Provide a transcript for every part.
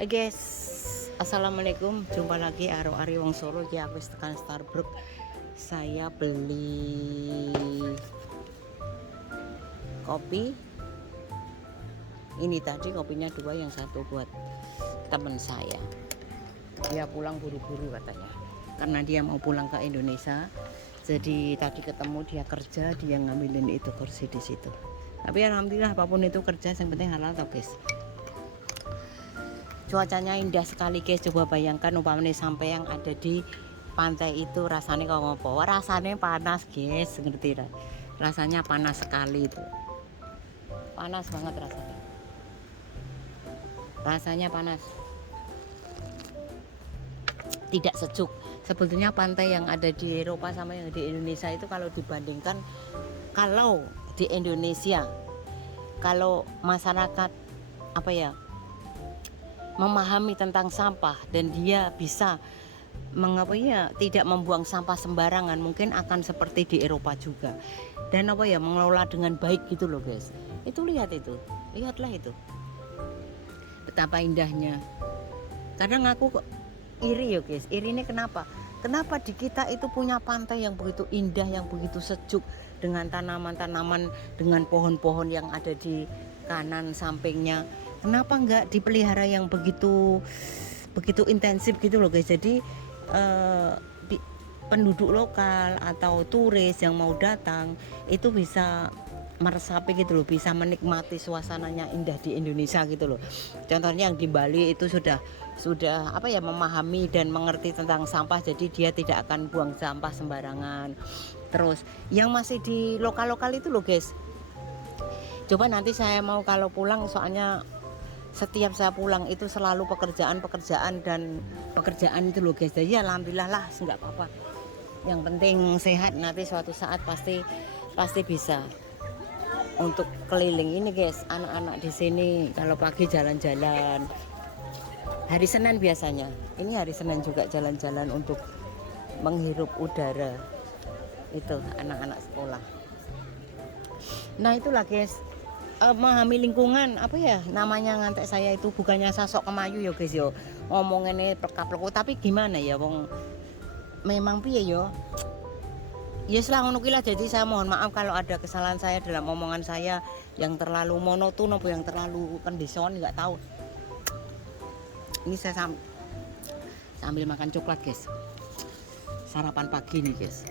Guys, assalamualaikum. Jumpa lagi Ari Wong Solo. Ya, aku tekan Starbucks. Saya beli kopi. Ini tadi kopinya 2, yang satu buat teman saya. Dia pulang buru-buru katanya, karena dia mau pulang ke Indonesia. Jadi tadi ketemu dia kerja, dia ngambilin itu kursi di situ. Tapi alhamdulillah apapun itu kerja, yang penting halal tau guys. Cuacanya indah sekali guys. Coba bayangkan umpamanya sampai yang ada di pantai itu rasanya kalau ngopo, rasanya panas guys, ngerti lah. Rasanya panas sekali itu, panas banget rasanya. Rasanya panas, tidak sejuk. Sebetulnya pantai yang ada di Eropa sama yang di Indonesia itu kalau dibandingkan, kalau di Indonesia, kalau masyarakat apa ya, memahami tentang sampah dan dia bisa tidak membuang sampah sembarangan, mungkin akan seperti di Eropa juga. Dan mengelola dengan baik gitu loh guys. Itu lihatlah itu betapa indahnya. Kadang aku kok iri ya guys. Iri ini kenapa di kita itu punya pantai yang begitu indah, yang begitu sejuk, dengan tanaman-tanaman, dengan pohon-pohon yang ada di kanan sampingnya. Kenapa enggak dipelihara yang begitu intensif gitu loh guys. Jadi penduduk lokal atau turis yang mau datang itu bisa meresapi gitu loh, bisa menikmati suasananya indah di Indonesia gitu loh. Contohnya yang di Bali itu sudah memahami dan mengerti tentang sampah, jadi dia tidak akan buang sampah sembarangan. Terus yang masih di lokal-lokal itu loh guys, coba nanti saya mau kalau pulang, soalnya setiap saya pulang itu selalu pekerjaan itu loh guys. Jadi alhamdulillah lah, nggak apa-apa, yang penting sehat. Nanti suatu saat pasti bisa untuk keliling ini guys. Anak-anak di sini kalau pagi jalan-jalan, hari Senin biasanya, ini hari Senin juga jalan-jalan untuk menghirup udara itu anak-anak sekolah. Nah itulah guys, memahami lingkungan. Namanya ngantek saya itu bukannya sosok kemayu ya guys yo, ngomong ini perkapleku, tapi gimana ya wong memang piye yo. Ya selang ngono kuwi lah. Jadi saya mohon maaf kalau ada kesalahan saya dalam omongan saya yang terlalu monoton atau yang terlalu kondison, nggak tahu. Ini saya sambil makan coklat guys, sarapan pagi nih guys.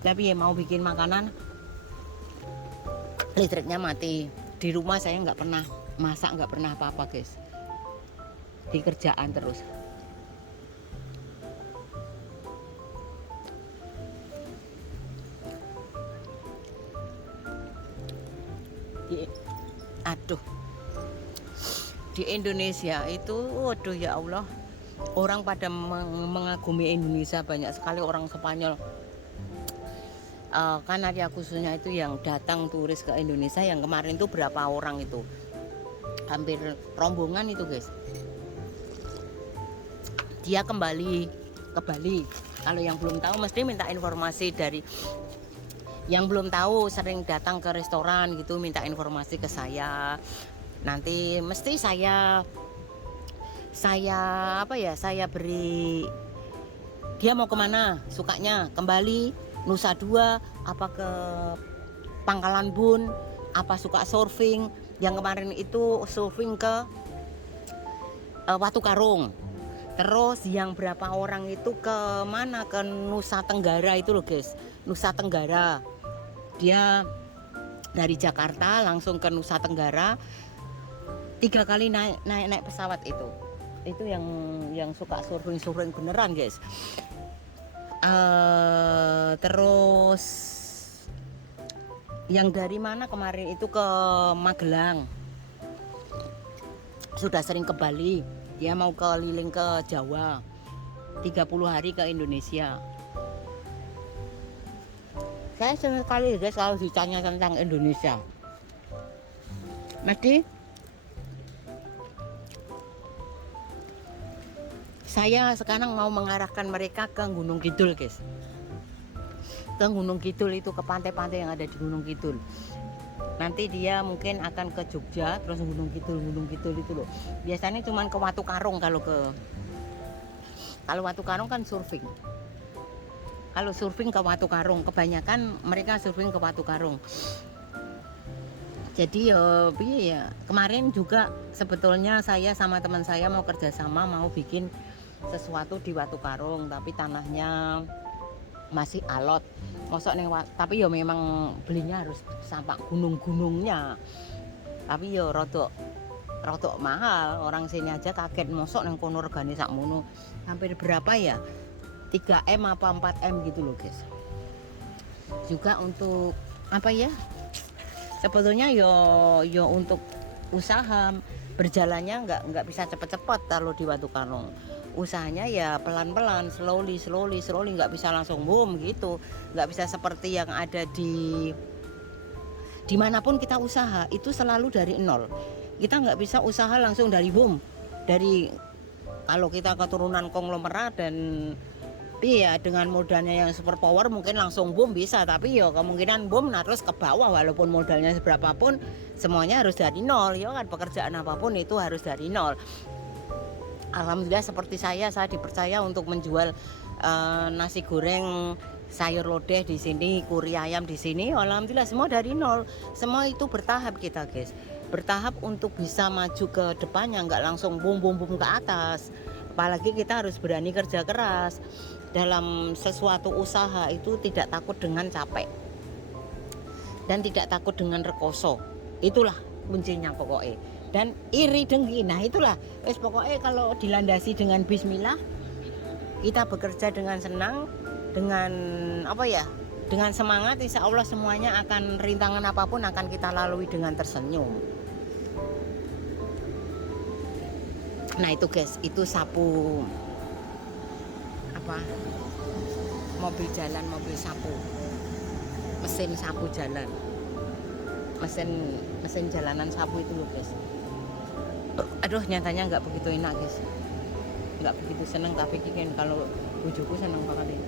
Tapi ya mau bikin makanan, listriknya mati. Di rumah saya nggak pernah masak, nggak pernah apa-apa guys, di kerjaan terus. Di Indonesia itu, waduh ya Allah, orang pada mengagumi Indonesia, banyak sekali orang Spanyol. Kanaria khususnya itu yang datang turis ke Indonesia, yang kemarin itu berapa orang itu, hampir rombongan itu guys. Dia kembali ke Bali. Kalau yang belum tahu mesti minta informasi dari yang belum tahu, sering datang ke restoran gitu, minta informasi ke saya. Nanti mesti saya beri, dia mau kemana, sukanya kembali Nusa Dua, apa ke Pangkalan Bun, apa suka surfing. Yang kemarin itu surfing ke Watu Karung. Terus yang berapa orang itu ke mana, ke Nusa Tenggara itu loh guys, Nusa Tenggara. Dia dari Jakarta langsung ke Nusa Tenggara, 3 kali naik pesawat itu yang suka surfing beneran guys. Terus yang dari mana kemarin itu ke Magelang, sudah sering ke Bali, dia mau keliling ke Jawa, 30 hari ke Indonesia. Saya senang sekali guys kalau ditanya tentang Indonesia. Mesti saya sekarang mau mengarahkan mereka ke Gunung Kidul guys. Ke Gunung Kidul itu, ke pantai-pantai yang ada di Gunung Kidul. nanti dia mungkin akan ke Jogja terus gunung kidul itu loh. Biasanya cuman ke Watu Karung, kalau Watu Karung kan surfing. Kalau surfing ke Watu Karung, kebanyakan mereka surfing ke Watu Karung. Jadi ya kemarin juga sebetulnya saya sama teman saya mau kerjasama, mau bikin sesuatu di Watu Karung, tapi tanahnya masih alot. Mosok ning, tapi ya memang belinya harus sampai gunung-gunungnya. Tapi ya rodok mahal. Orang sini aja kaget, mosok nang kono regane sakmono. Hampir berapa ya? 3M apa 4M gitu loh, guys. Juga untuk apa ya? Sebetulnya yo untuk usaha berjalannya nggak bisa cepet-cepet kalau di Watu Karung. Usahanya ya pelan-pelan, slowly, nggak bisa langsung boom gitu. Nggak bisa seperti yang ada dimanapun kita usaha itu selalu dari nol. Kita nggak bisa usaha langsung dari boom. Kalau kita keturunan konglomerat dan iya dengan modalnya yang super power mungkin langsung boom bisa, tapi ya kemungkinan boom terus ke bawah walaupun modalnya seberapapun semuanya harus dari nol ya kan, pekerjaan apapun itu harus dari nol. Alhamdulillah seperti saya dipercaya untuk menjual nasi goreng, sayur lodeh di sini, kuri ayam di sini. Alhamdulillah semua dari nol. Semua itu bertahap kita, guys. Bertahap untuk bisa maju ke depannya, nggak langsung boom ke atas. Apalagi kita harus berani kerja keras. Dalam sesuatu usaha itu tidak takut dengan capek dan tidak takut dengan rekoso. Itulah kuncinya pokoknya. Dan iri dengki, nah itulah pokoknya kalau dilandasi dengan bismillah, kita bekerja dengan senang, dengan dengan semangat, insya Allah semuanya akan, rintangan apapun akan kita lalui dengan tersenyum. Nah itu guys, itu sapu mobil jalan, mobil sapu, mesin sapu jalan, mesin jalanan sapu itu loh guys. Aduh nyatanya nggak begitu enak guys, nggak begitu seneng, tapi kan kalau bujuku seneng banget ini.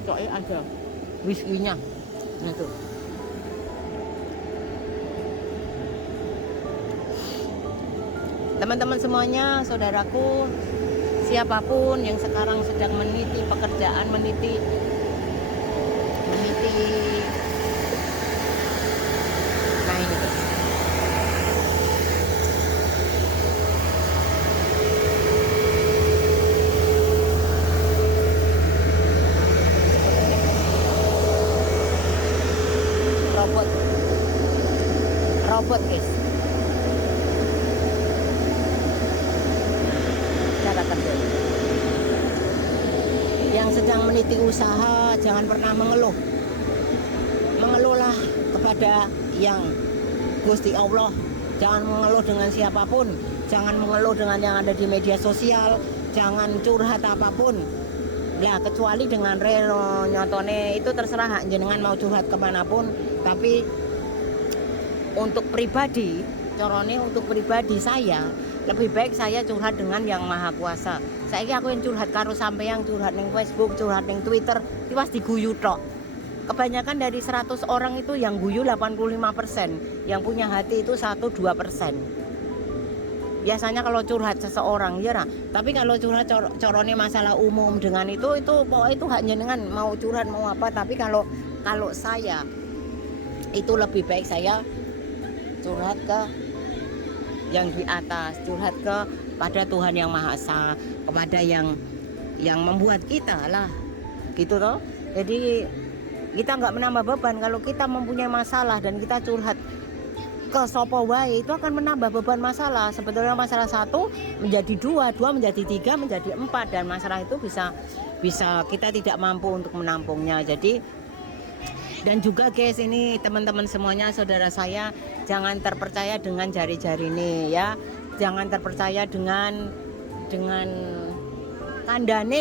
Itu ada whisky-nya, nah tuh. Teman-teman semuanya, saudaraku, siapapun yang sekarang sedang meniti pekerjaan, meniti nah ini guys, robot guys, cara kerja. Yang sedang meniti usaha jangan pernah mengeluhlah kepada yang Gusti Allah. Jangan mengeluh dengan siapapun, jangan mengeluh dengan yang ada di media sosial, jangan curhat apapun ya, kecuali dengan relo nyotone itu terserah jenengan mau curhat kemanapun. Tapi untuk pribadi, untuk pribadi saya lebih baik saya curhat dengan yang maha kuasa. Saiki aku yang curhat karo sampeyan, curhat ning Facebook, curhat ning Twitter, tiwas diguyu tok. Kebanyakan dari 100 orang itu yang guyu 85%, yang punya hati itu 1-2%. Biasanya kalau curhat seseorang ya, tapi kalau curhat corone masalah umum dengan itu pokoknya itu hak jenengan mau curhat mau apa. Tapi kalau saya itu lebih baik saya curhat ke yang di atas, curhat kepada Tuhan yang Maha Esa, kepada yang membuat kita lah, gitu toh. Jadi kita nggak menambah beban. Kalau kita mempunyai masalah dan kita curhat ke sopo wae, itu akan menambah beban masalah. Sebetulnya masalah 1 menjadi 2 menjadi 3 menjadi 4, dan masalah itu bisa kita tidak mampu untuk menampungnya. Jadi, dan juga guys, ini teman-teman semuanya, saudara saya, jangan terpercaya dengan jari-jari ini ya. Jangan terpercaya dengan kandane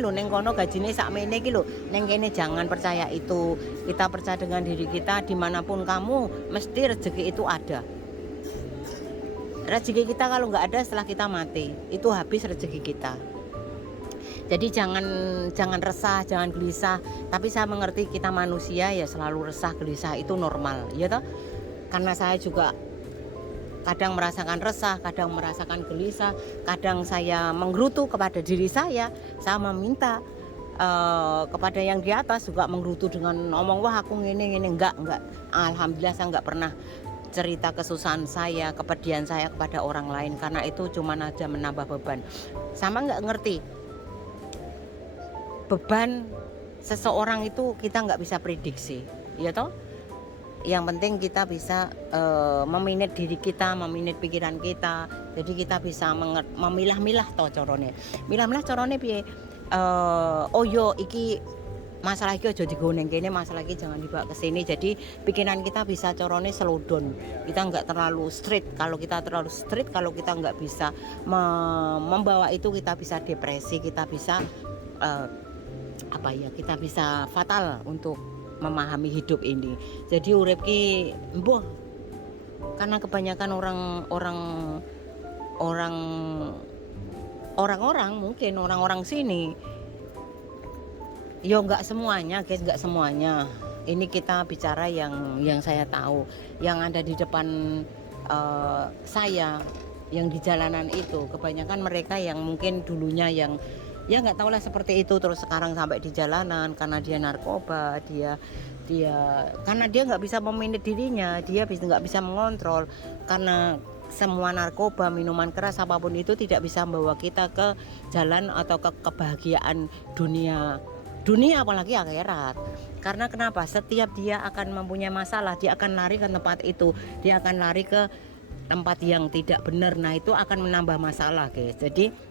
lo neng kono gajine sakmene iki lho, neng kene jangan percaya itu. Kita percaya dengan diri kita, dimanapun kamu mesti rezeki itu ada. Rezeki kita kalau nggak ada setelah kita mati, itu habis rezeki kita. Jadi jangan resah, jangan gelisah. Tapi saya mengerti kita manusia ya selalu resah, gelisah itu normal, ya toh. Karena saya juga kadang merasakan resah, kadang merasakan gelisah, kadang saya menggerutu kepada diri saya meminta kepada yang di atas juga menggerutu dengan ngomong wah aku ngene enggak. Alhamdulillah saya enggak pernah cerita kesusahan saya, kepedihan saya kepada orang lain karena itu cuma aja menambah beban. Sama enggak ngerti beban seseorang itu kita nggak bisa prediksi, ya toh. Yang penting kita bisa memanage diri kita, memanage pikiran kita. Jadi kita bisa memilah-milah toh corone. Milah-milah corone piye? Oh yo iki masalah iki aja digoneng kene, masalah iki jangan dibawa ke sini. Jadi pikiran kita bisa corone slow down. Kita nggak terlalu strict. Kalau kita terlalu strict, kalau kita nggak bisa membawa itu, kita bisa depresi, kita bisa kita bisa fatal untuk memahami hidup ini. Jadi urip ki mbuh karena kebanyakan orang-orang mungkin orang-orang sini yo nggak semuanya guys, nggak semuanya. Ini kita bicara yang saya tahu, yang ada di depan saya, yang di jalanan itu kebanyakan mereka yang mungkin dulunya yang ya nggak tahu lah seperti itu, terus sekarang sampai di jalanan karena dia narkoba, dia karena dia nggak bisa memanage dirinya, dia nggak bisa mengontrol karena semua narkoba, minuman keras apapun itu tidak bisa membawa kita ke jalan atau ke kebahagiaan dunia apalagi akhirat. Karena kenapa? Setiap dia akan mempunyai masalah, dia akan lari ke tempat itu, dia akan lari ke tempat yang tidak benar. Nah itu akan menambah masalah guys. Jadi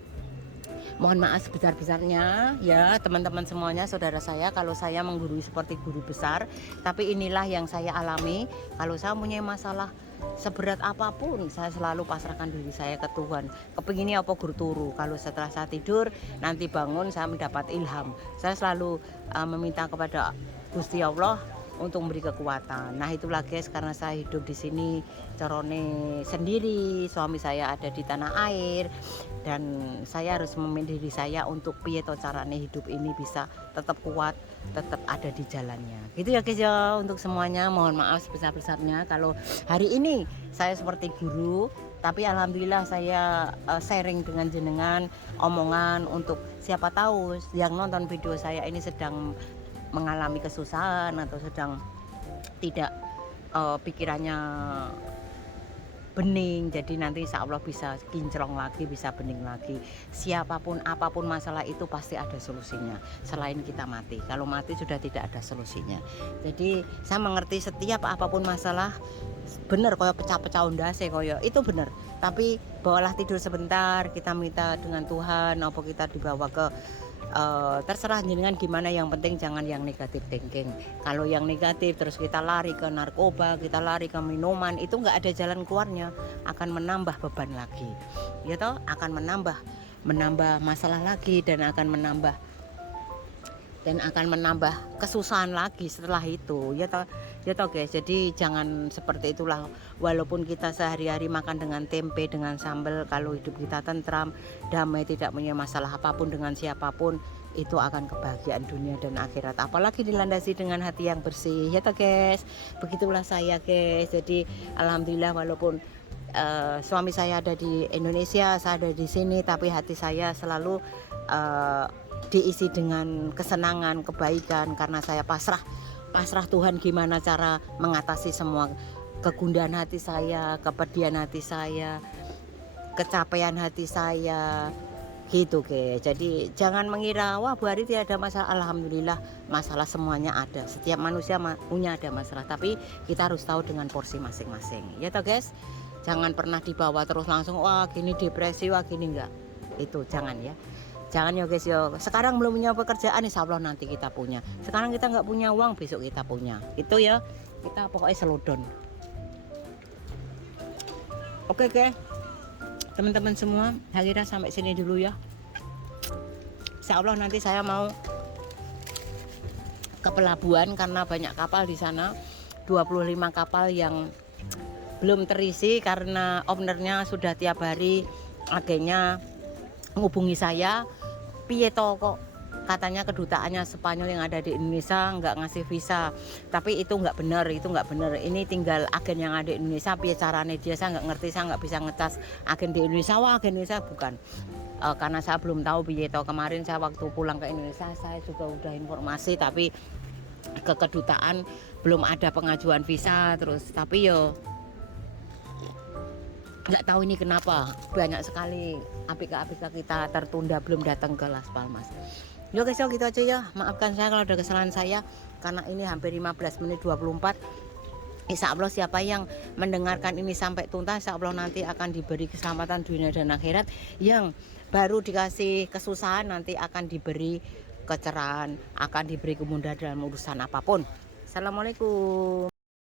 mohon maaf sebesar-besarnya ya teman-teman semuanya, saudara saya, kalau saya menggurui seperti guru besar, tapi inilah yang saya alami. Kalau saya punya masalah seberat apapun, saya selalu pasrahkan diri saya ke Tuhan. Kepinginnya apa guru turu, kalau setelah saya tidur nanti bangun saya mendapat ilham, saya selalu meminta kepada Gusti Allah untuk memberi kekuatan. Nah itulah guys, karena saya hidup di sini carone sendiri, suami saya ada di tanah air, dan saya harus memilih diri saya untuk piye to carane hidup ini bisa tetap kuat, tetap ada di jalannya. Gitu ya guys ya, untuk semuanya mohon maaf sebesar-besarnya kalau hari ini saya seperti guru, tapi alhamdulillah saya sharing dengan jenengan omongan untuk siapa tahu yang nonton video saya ini sedang mengalami kesusahan atau sedang tidak pikirannya bening, jadi nanti insya Allah bisa kinclong lagi, bisa bening lagi. Siapapun apapun masalah itu pasti ada solusinya selain kita mati. Kalau mati sudah tidak ada solusinya. Jadi saya mengerti setiap apapun masalah bener koyo pecah-pecah undase koyo itu bener, tapi bawalah tidur sebentar, kita minta dengan Tuhan apa kita dibawa ke terserah jenengan gimana, yang penting jangan yang negatif thinking. Kalau yang negatif terus kita lari ke narkoba, kita lari ke minuman, itu nggak ada jalan keluarnya, akan menambah beban lagi, ya toh, akan menambah masalah lagi dan akan menambah kesusahan lagi setelah itu, ya toh guys. Jadi jangan seperti itulah. Walaupun kita sehari-hari makan dengan tempe, dengan sambal, kalau hidup kita tentram, damai, tidak punya masalah apapun dengan siapapun, itu akan kebahagiaan dunia dan akhirat. Apalagi dilandasi dengan hati yang bersih, ya toh guys. Begitulah saya guys. Jadi alhamdulillah walaupun suami saya ada di Indonesia, saya ada di sini, tapi hati saya selalu diisi dengan kesenangan, kebaikan, karena saya pasrah Tuhan gimana cara mengatasi semua kegundahan hati saya, kepedihan hati saya, kecapean hati saya, gitu guys. Jadi jangan mengira wah Bu Ari tidak ada masalah. Alhamdulillah masalah semuanya ada, setiap manusia punya ada masalah, tapi kita harus tahu dengan porsi masing-masing, ya toh guys. Jangan pernah dibawa terus langsung wah gini depresi, wah gini, enggak, itu jangan ya. Jangan ya guys ya. Sekarang belum punya pekerjaan, insya Allah nanti kita punya. Sekarang kita nggak punya uang, besok kita punya. Itu ya, kita pokoknya slow down. Oke guys, teman-teman semua, akhirnya sampai sini dulu ya. Insya Allah nanti saya mau ke pelabuhan karena banyak kapal di sana, 25 kapal yang belum terisi karena ownernya sudah tiap hari agennya menghubungi saya piye to kok katanya kedutaannya Spanyol yang ada di Indonesia nggak ngasih visa, tapi itu nggak benar, ini tinggal agen yang ada di Indonesia piye carane dia, saya nggak ngerti, saya nggak bisa ngecas agen di Indonesia, wah agen Indonesia bukan. Karena saya belum tahu piye to. Kemarin saya waktu pulang ke Indonesia saya juga udah informasi, tapi ke kedutaan belum ada pengajuan visa terus, tapi yo nggak tahu ini kenapa banyak sekali ABK kita tertunda belum datang ke Las Palmas. Yo guys, gitu aja ya, maafkan saya kalau ada kesalahan saya karena ini hampir 15 menit 24. Insya Allah siapa yang mendengarkan ini sampai tuntas, insya Allah nanti akan diberi keselamatan dunia dan akhirat. Yang baru dikasih kesusahan nanti akan diberi kecerahan, akan diberi kemudahan dalam urusan apapun. Assalamualaikum.